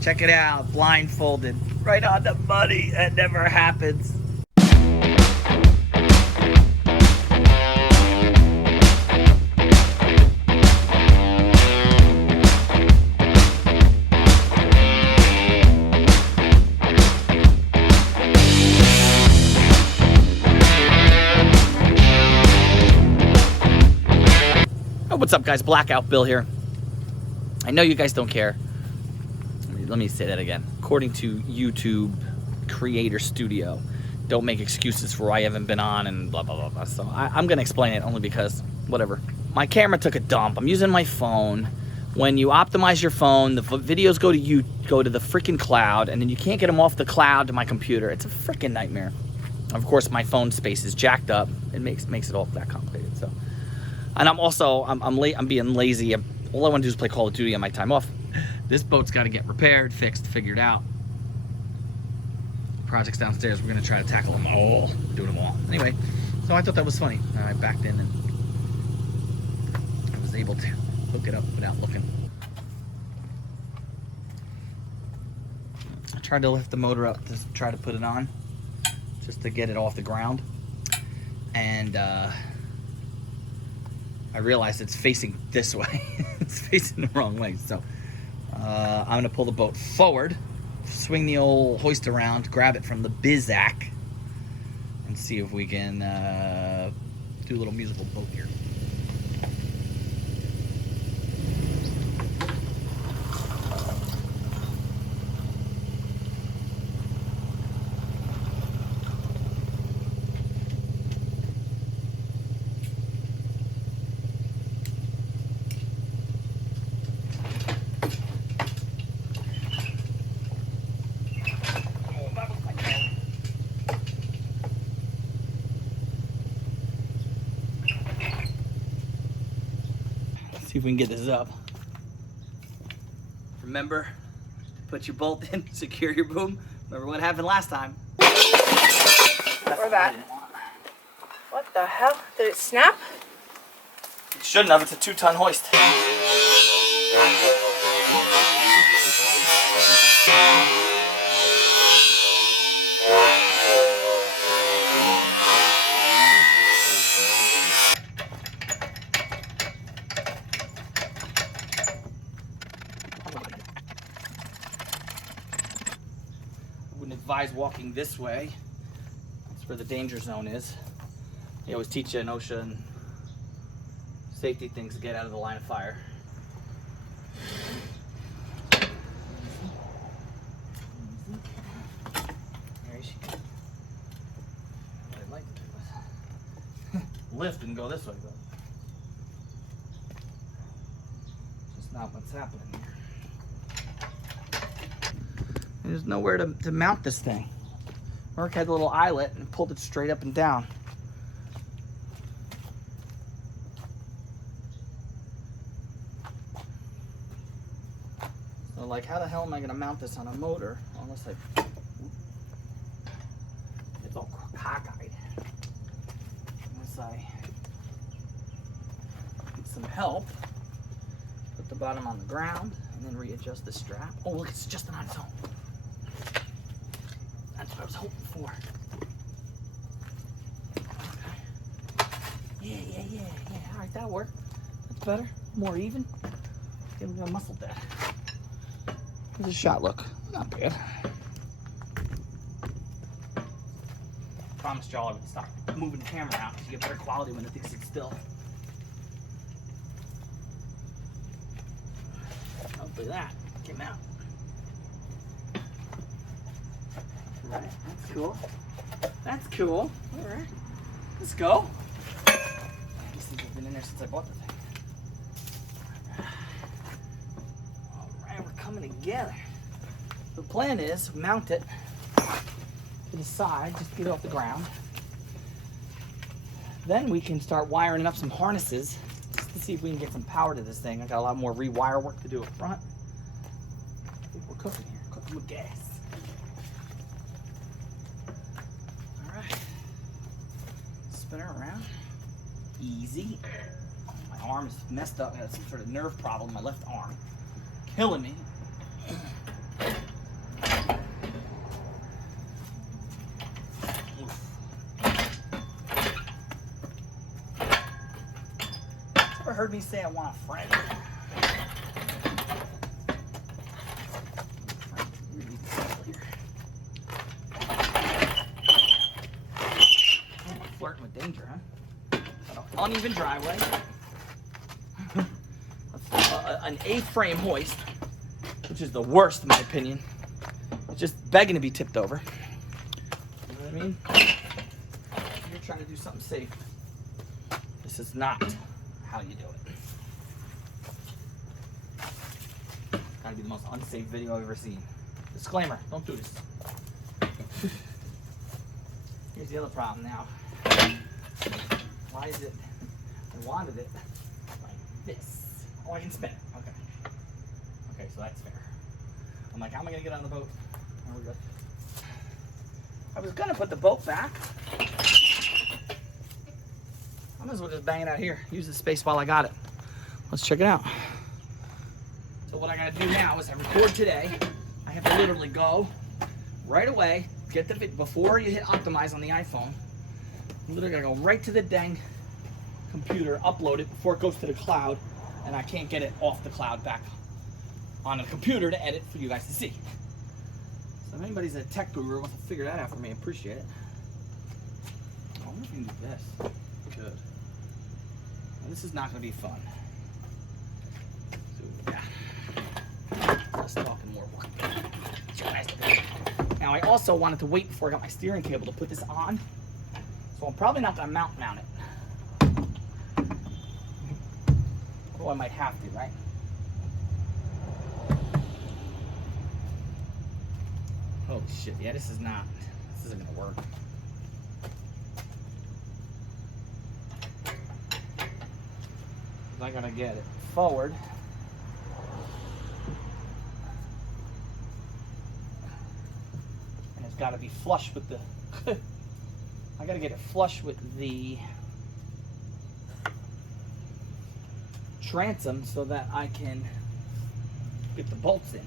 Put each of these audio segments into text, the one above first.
Check it out, blindfolded, right on the money. That never happens. What's up, guys? Blackout Bill here. I know you guys don't care. Let me say that again. According to YouTube Creator Studio, don't make excuses for why I haven't been on and blah, blah, blah, blah. So I'm going to explain it only because, whatever. My camera took a dump. I'm using my phone. When you optimize your phone, the videos go to the freaking cloud, and then you can't get them off the cloud to my computer. It's a freaking nightmare. Of course, my phone space is jacked up. It makes it all that complicated. So. And I'm being lazy. All I want to do is play Call of Duty on my time off. This boat's got to get repaired, fixed, figured out. Projects downstairs, we're going to try to tackle them all. Do them all. Anyway, so I thought that was funny. I backed in and I was able to hook it up without looking. I tried to lift the motor up to try to put it on, just to get it off the ground. And I realized it's facing this way. It's facing the wrong way. So I'm going to pull the boat forward, swing the old hoist around, grab it from the bizac, and see if we can do a little musical boat here. See if we can get this up. Remember, put your bolt in, secure your boom. Remember what happened last time. Or that. What the hell? Did it snap? It shouldn't have. It's a 2-ton hoist. Wouldn't advise walking this way. That's where the danger zone is. They always teach you in OSHA and safety things to get out of the line of fire. There she goes. What I'd like to do is lift and go this way, but just not what's happening here. There's nowhere to mount this thing. Merc had a little eyelet and pulled it straight up and down. So like, how the hell am I gonna mount this on a motor unless I, it's all cockeyed. Unless I get some help, put the bottom on the ground and then readjust the strap. Oh look, it's adjusting on its own. That's what I was hoping for. Okay. Yeah. All right, that'll work. That's better. More even. Get a muscle that. How's the shot look? Not bad. Promised y'all I would stop moving the camera out because you get better quality when the thing sits still. Hopefully that came out. Right, that's cool. That's cool. All right, let's go. These things have been in there since I bought the thing. All right, we're coming together. The plan is mount it to the side, just get it off the ground. Then we can start wiring up some harnesses just to see if we can get some power to this thing. I got a lot more rewire work to do up front. I think we're cooking here, cooking with gas. Spin her around. Easy. Oh, my arm is messed up. I had some sort of nerve problem in my left arm. Killing me. heard me say I want a friend? Flirting with danger, huh? Uneven driveway. An A-frame hoist, which is the worst in my opinion. It's just begging to be tipped over. You know what I mean? You're trying to do something safe. This is not how you do it. Gotta be the most unsafe video I've ever seen. Disclaimer, don't do this. Here's the other problem now. Why is it, I wanted it like this. Oh, I can spin it, okay. Okay, so that's fair. I'm like, how am I gonna get on the boat? There we go. I was gonna put the boat back. I might as well just bang it out here. Use the space while I got it. Let's check it out. So what I gotta do now is I record today. I have to literally go right away, get the video, before you hit optimize on the iPhone. I'm literally gotta go right to the dang computer, upload it before it goes to the cloud, and I can't get it off the cloud back on the computer to edit for you guys to see. So if anybody's a tech guru wants to figure that out for me, I appreciate it. I wonder if we can do this. Good. Now, this is not going to be fun. So, yeah. Less talking, more work. Now, I also wanted to wait before I got my steering cable to put this on. So I'm probably not going to mount it. Oh, I might have to, right? Oh shit, yeah, this isn't gonna work. I gotta get it forward. And it's gotta be flush with the, I gotta get it flush with the transom so that I can get the bolts in.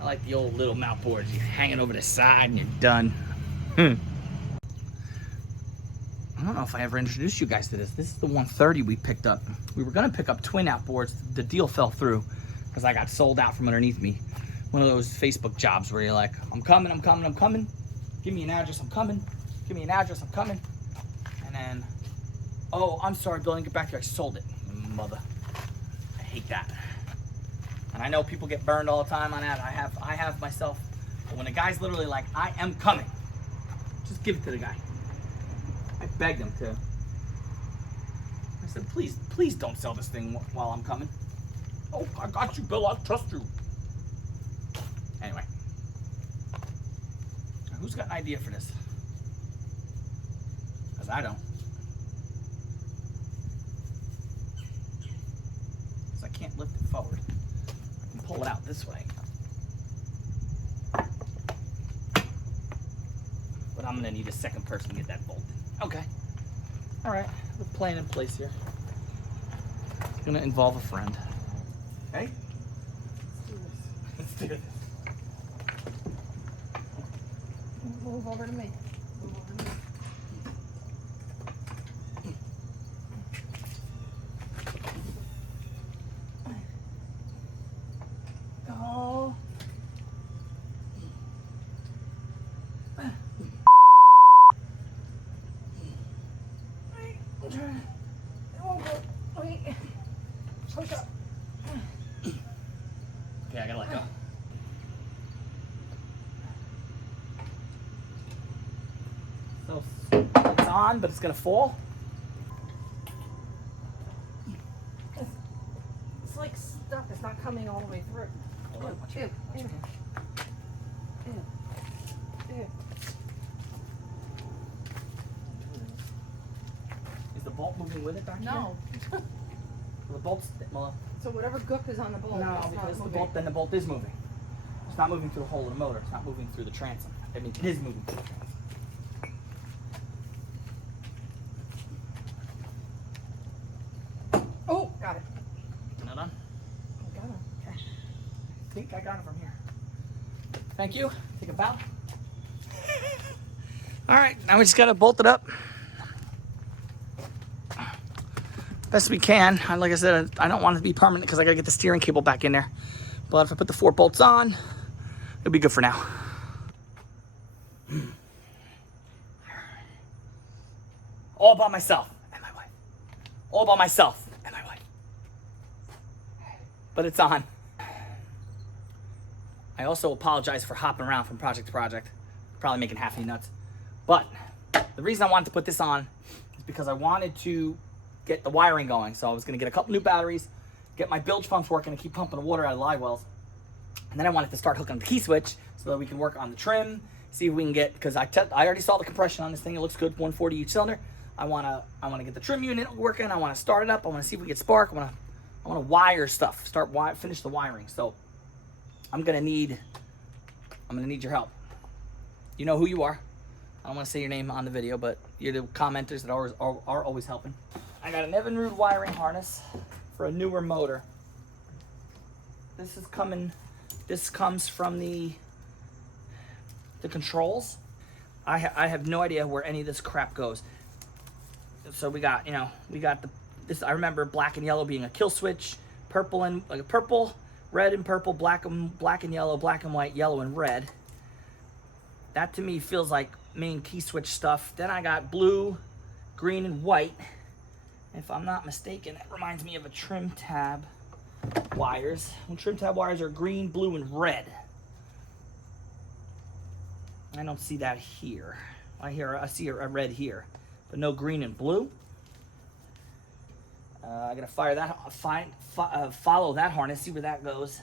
I like the old little mount boards. You're hanging over the side and you're done. I don't know if I ever introduced you guys to this. This is the 130 we picked up. We were gonna pick up twin outboards. The deal fell through because I got sold out from underneath me. One of those Facebook jobs where you're like, I'm coming, I'm coming, I'm coming. Give me an address, I'm coming. Give me an address, I'm coming. And then, oh, I'm sorry, Bill, I didn't get back to you. I sold it. Mother. I hate that. And I know people get burned all the time on that. I have myself. But when a guy's literally like, I am coming, just give it to the guy. I begged him to. I said, please don't sell this thing while I'm coming. Oh, I got you, Bill. I trust you. Anyway. Now, who's got an idea for this? Because I don't. Because I can't lift it forward. Pull it out this way. But I'm gonna need a second person to get that bolt. Okay. All right, the plan in place here. It's gonna involve a friend. Okay? Let's do this. Move over to me. Move over to me. Go. I'm trying. It won't go. Wait. Push up. Okay, I gotta let go. So it's on, but it's gonna fall. It's like stuck. It's not coming all the way through. Hold on, watch your hand, watch your hand. Ew. Is the bolt moving with it back here? No. Well, the bolt's, well, So whatever gook is on the bolt. no, it's because not the bolt, then the bolt is moving. It's not moving through the hole in the motor. It's not moving through the transom. I mean, it is moving through the transom. Oh, got it. Not on? I got it. Okay. I think I got it from here. Thank you. Take a bow. All right, now we just gotta bolt it up. best we can. And like I said, I don't want it to be permanent because I gotta get the steering cable back in there. But if I put the 4 bolts on, it'll be good for now. All by myself and my wife. All by myself and my wife. But it's on. I also apologize for hopping around from project to project. Probably making half of you nuts. But the reason I wanted to put this on is because I wanted to get the wiring going. So I was gonna get a couple new batteries, get my bilge pumps working and keep pumping the water out of live wells. And then I wanted to start hooking the key switch so that we can work on the trim, see if we can get, because I already saw the compression on this thing. It looks good, 140 each cylinder. I wanna get the trim unit working. I wanna start it up. I wanna see if we get spark. I wanna wire stuff, finish the wiring. So I'm gonna need your help. You know who you are. I don't want to say your name on the video, but you're the commenters that are always helping. I got an Evinrude wiring harness for a newer motor. This comes from the controls. I have no idea where any of this crap goes. So we got this. I remember black and yellow being a kill switch, purple, red and purple, black and yellow, black and white, yellow and red. That to me feels like main key switch stuff. Then I got blue, green, and white. If I'm not mistaken, that reminds me of a trim tab wires. And trim tab wires are green, blue, and red. I don't see that here. I see a red here, but no green and blue. I gotta fire that, follow that harness, see where that goes.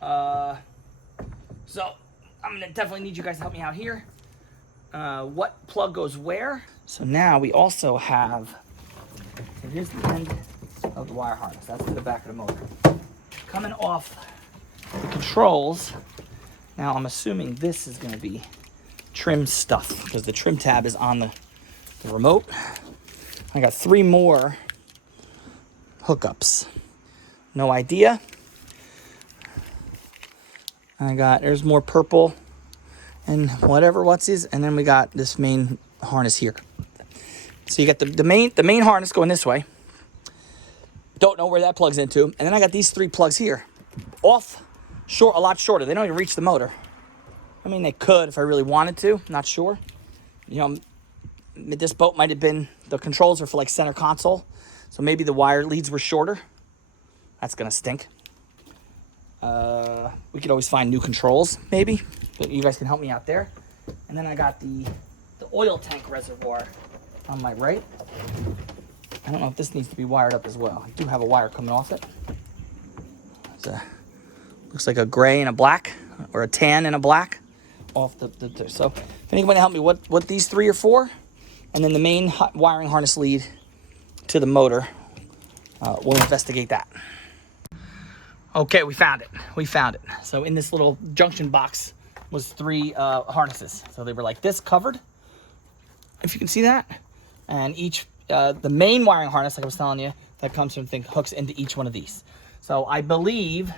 So I'm gonna definitely need you guys to help me out here. What plug goes where? So now we also have, so here's the end of the wire harness. That's to the back of the motor. Coming off the controls, now I'm assuming this is gonna be trim stuff because the trim tab is on the remote. I got 3 more hookups. No idea. There's more purple and what's his, and then we got this main harness here. So you got the main harness going this way. Don't know where that plugs into. And then I got these 3 plugs here. A lot shorter. They don't even reach the motor. I mean, they could if I really wanted to, not sure. You know, this boat might have been, the controls are for like center console. So maybe the wire leads were shorter. That's gonna stink. We could always find new controls, maybe, but you guys can help me out there. And then I got the oil tank reservoir on my right. I don't know if this needs to be wired up as well. I do have a wire coming off it. Looks like a gray and a black, or a tan and a black off the so if anybody help me what these 3 are for, and then the main wiring harness lead to the motor, we'll investigate that. Okay, we found it. So in this little junction box was 3 harnesses. So they were like this, covered, if you can see that. And each, the main wiring harness, like I was telling you, that comes from hooks into each one of these. So I believe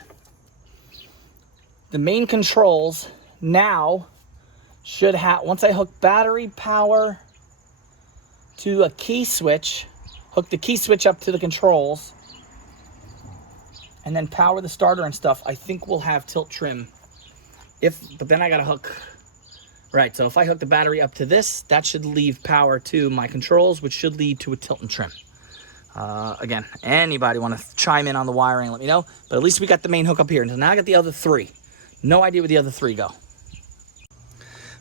the main controls now should have, once I hook battery power to a key switch, hook the key switch up to the controls, and then power the starter and stuff, I think we'll have tilt trim. But then I gotta hook, right, so if I hook the battery up to this, that should leave power to my controls, which should lead to a tilt and trim. Again, anybody wanna chime in on the wiring, let me know, but at least we got the main hook up here. And so now I got the other 3. No idea where the other 3 go.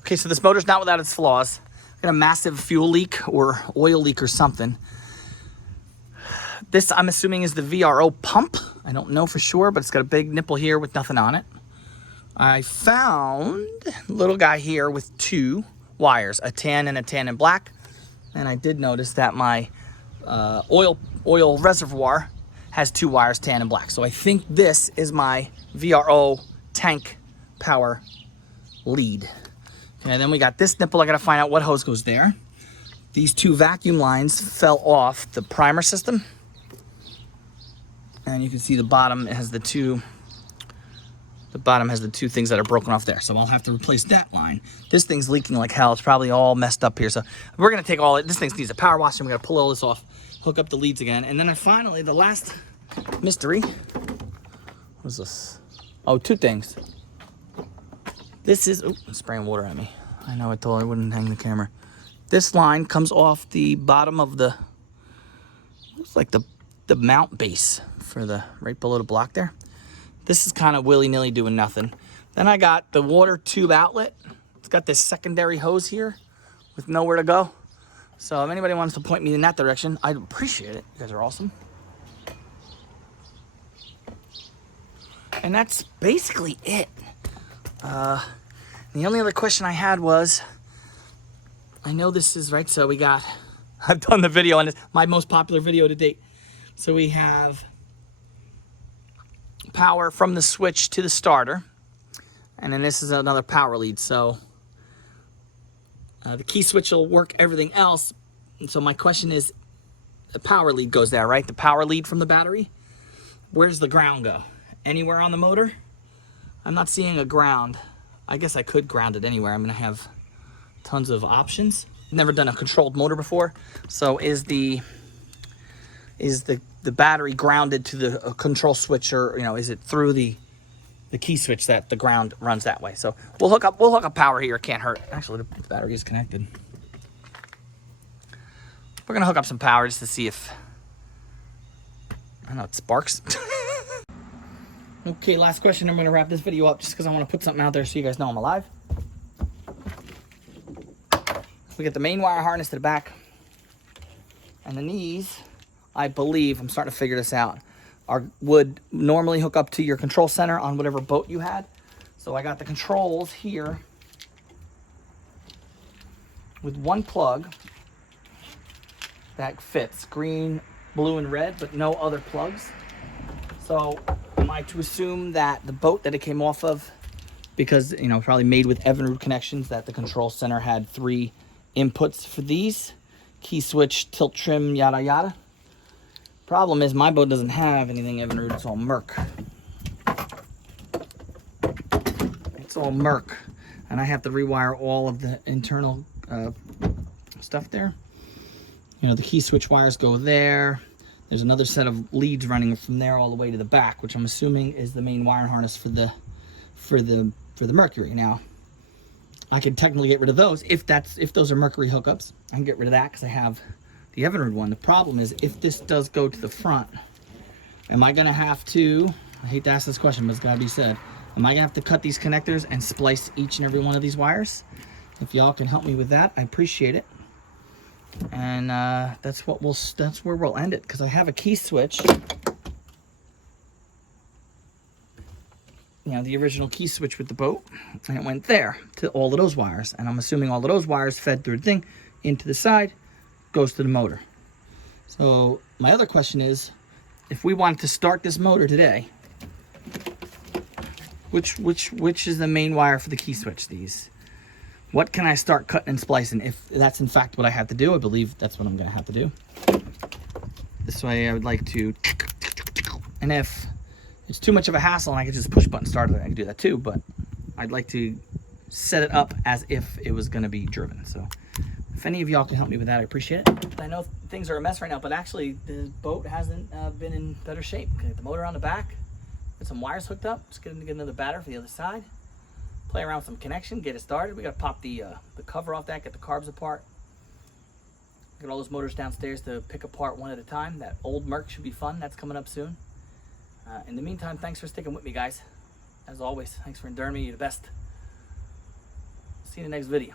Okay, so this motor's not without its flaws. I got a massive fuel leak or oil leak or something. This, I'm assuming, is the VRO pump. I don't know for sure, but it's got a big nipple here with nothing on it. I found a little guy here with 2 wires, a tan and black. And I did notice that my oil reservoir has 2 wires, tan and black. So I think this is my VRO tank power lead. And then we got this nipple. I gotta find out what hose goes there. These 2 vacuum lines fell off the primer system. And you can see the bottom has the 2 things that are broken off there. So I'll have to replace that line. This thing's leaking like hell. It's probably all messed up here. So we're gonna take this thing needs a power wash, and we're gonna pull all this off, hook up the leads again. And then I finally, the last mystery, what's this? Oh, two things. This is, oh, it's spraying water at me. I know I told I wouldn't hang the camera. This line comes off the bottom of the, looks like the mount base for the, right below the block there. This is kind of willy-nilly doing nothing. Then I got the water tube outlet. It's got this secondary hose here with nowhere to go. So if anybody wants to point me in that direction, I'd appreciate it. You guys are awesome. And that's basically it. The only other question I had was, I know this is right, so we got, I've done the video on this, my most popular video to date. So we have power from the switch to the starter. And then this is another power lead. So the key switch will work everything else. And so my question is, the power lead goes there, right? The power lead from the battery. Where does the ground go? Anywhere on the motor? I'm not seeing a ground. I guess I could ground it anywhere. I'm gonna have tons of options. Never done a controlled motor before. So is the battery grounded to the control switch, or is it through the key switch that the ground runs that way? So we'll hook up power here. It can't hurt. Actually, the battery is connected. We're gonna hook up some power just to see if, I don't know, it sparks. Okay, last question. I'm gonna wrap this video up just because I want to put something out there so you guys know I'm alive. We get the main wire harness to the back, and then these, I believe, I'm starting to figure this out, would normally hook up to your control center on whatever boat you had. So I got the controls here with one plug that fits, green, blue, and red, but no other plugs. So am I to assume that the boat that it came off of, because probably made with Evinrude connections, that the control center had 3 inputs for these, key switch, tilt trim, yada yada. Problem is my boat doesn't have anything Evinrude. It's all Merc. It's all Merc, and I have to rewire all of the internal stuff there. The key switch wires go there. There's another set of leads running from there all the way to the back, which I'm assuming is the main wire harness for the Mercury. Now, I could technically get rid of those if those are Mercury hookups. I can get rid of that because I have the Evinrude one. The problem is, if this does go to the front, am I gonna have to, I hate to ask this question, but it's gotta be said, am I gonna have to cut these connectors and splice each and every one of these wires? If y'all can help me with that, I appreciate it. And that's where we'll end it, because I have a key switch, the original key switch with the boat, and it went there to all of those wires, and I'm assuming all of those wires fed through the thing into the side, goes to the motor. So my other question is, if we wanted to start this motor today, which is the main wire for the key switch? These. What can I start cutting and splicing? If that's in fact what I have to do, I believe that's what I'm gonna have to do. This way I would like to, and if it's too much of a hassle and I could just push button start it, I can do that too, but I'd like to set it up as if it was gonna be driven. So if any of y'all can help me with that, I appreciate it. I know things are a mess right now, but actually the boat hasn't been in better shape. Get the motor on the back, get some wires hooked up, just get another battery for the other side. Play around with some connection, get it started. We gotta pop the cover off that, get the carbs apart. Get all those motors downstairs to pick apart one at a time. That old Merc should be fun. That's coming up soon. In the meantime, thanks for sticking with me, guys. As always, thanks for enduring me. You're the best. See you in the next video.